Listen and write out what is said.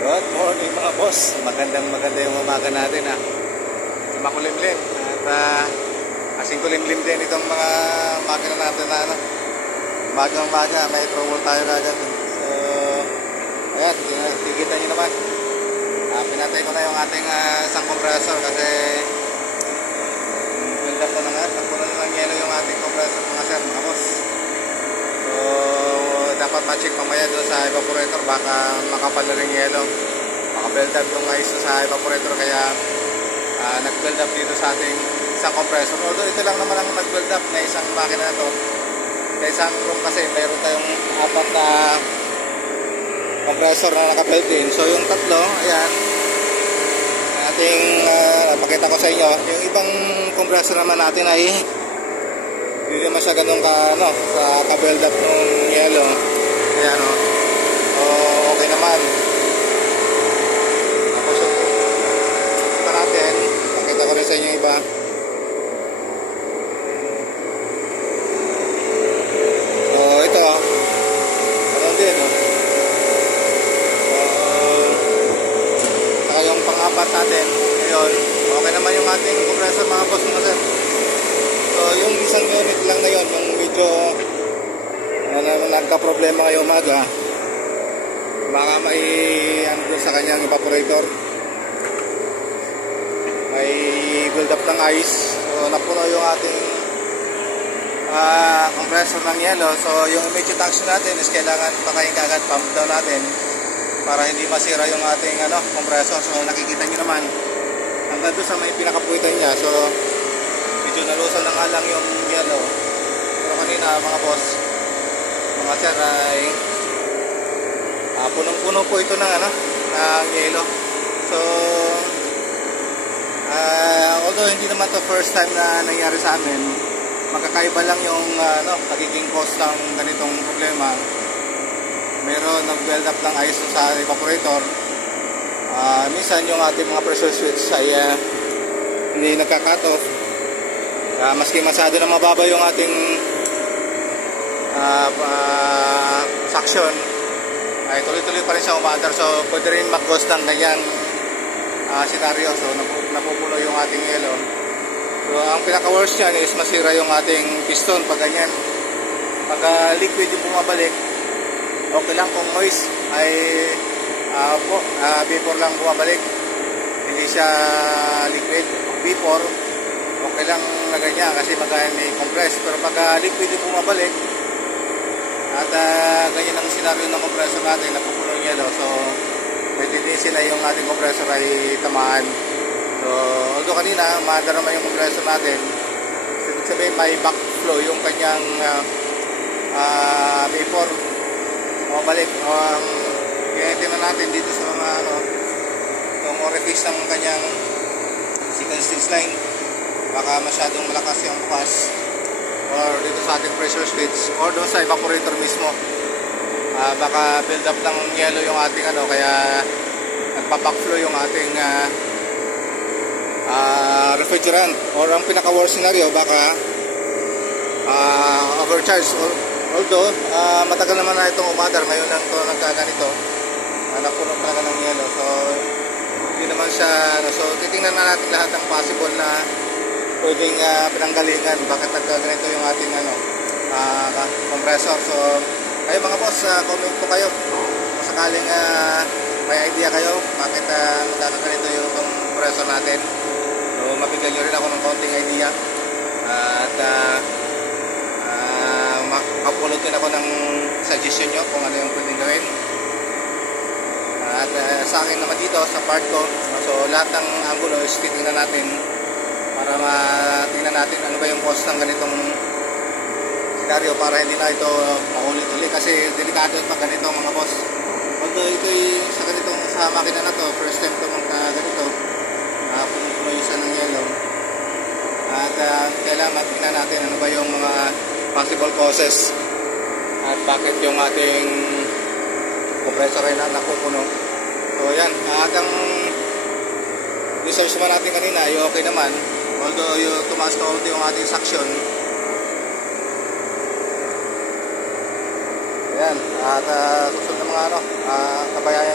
Good morning mga boss. Maganda yung umaga natin ha. Makulimlim. At kasing kulimlim din itong mga makina natin na ano. Umaga may trouble tayo kagad. So, ayan, kikita nyo naman. Pinatay ko na yung ating isang compressor kasi build up na nga. Nagpuno na ng yelo yung ating compressor mga sir, mga boss. So, dapat ma-check mamaya doon sa evaporator, baka makapal na rin yelo, baka build up yung ice sa evaporator, kaya nag-build up dito sa ating isang compressor. Although ito lang naman ang nag-build up na isang makina na to. Sa isang room kasi mayroon tayong apat na compressor na naka-built in. So yung tatlo, ayan, ating pakita ko sa inyo. Yung ibang compressor naman natin ay hindi naman siya ganun sa build up ng yelo. Ayan o. Okay naman. Tapos ito natin, pakita ko rin sa inyo yung iba. So ito, ganun din o. Saka yung pang-apat natin, ngayon, okay naman yung ating compressor mga boss mga sir. So yung isang unit lang na yun, yung medyo nagka-problema ngayong umaga, baka may ano sa kanyang evaporator, may build up ng ice. So napuno yung ating compressor ng yelo. So yung immediate action natin is kailangan pakain kagad, pump down natin para hindi masira yung ating compressor. So nakikita nyo naman hanggang doon sa may pinakapuwitan niya. So medyo nalusan na nga lang yung yelo, pero kanina mga boss, mga sir, ay punong-puno po ito ng yelo. So although hindi naman to first time na nangyari sa amin, magkakaiba lang yung nagiging cause ng ganitong problema. Meron nag-build up ng ice sa evaporator. Minsan yung ating mga pressure switch ay hindi nagka-cut off. Maski masado na mababa yung ating suction, ay tuloy-tuloy pa rin siya umaandar. So pwede rin mag-cause ng ganyang senaryo. So napupuno yung ating yelo. So ang pinaka-worst niyan is masira yung ating piston pag ganyan. Pag liquid yung bumabalik, okay lang. Kung moist ay vapor lang bumabalik, hindi siya liquid. Vapor, okay lang na ganyan kasi may compress. Pero pag liquid yung bumabalik at ganyan ang senaryo ng compressor natin, napupuno yung yelo, so tendency na yung ating compressor ay tamaan. So although kanina maandar naman yung compressor natin, ibig sabihin may backflow yung kanyang vapor bumabalik. Ang tingnan natin dito sa mga yung orifice ng kanyang sequence line, baka masyadong malakas yung bukas, or dito sa ating pressure switch, or doon sa evaporator mismo, baka build up ng yelo yung ating kaya nagpa-backflow yung ating refrigerant. Or ang pinaka-worst scenario, baka overcharge. Although matagal naman na itong umadar, ngayon lang ito nagkaganito, napuno talaga ng yelo. So hindi naman siya so titingnan na natin lahat ng possible na pwedeng pinanggalingan bakit nagkaganito yung ating compressor. So kayo mga boss, comment po kayo kung sakaling may idea kayo bakit nagkaganito yung compressor natin. So mabigyan nyo rin ako ng konting idea, at makapulot din ako ng suggestion nyo kung ano yung pwedeng gawin. At sa akin naman dito sa part ko, so lahat ng angulo is titingnan natin para matingnan natin ano ba yung cause ng ganitong senaryo, para hindi na ito maulit-ulit kasi delikado ito pag ganito mga boss. Although ito sa makina na to, first time ito ganito, puno-puno yung isa ng yelo. At kailangan tingnan natin ano ba yung mga possible causes at bakit yung ating compressor ay napupuno. So yan, ang research naman natin kanina ay okay naman, although yung tumaas na yung ating suction. Ayan, at susunod na mga kabayan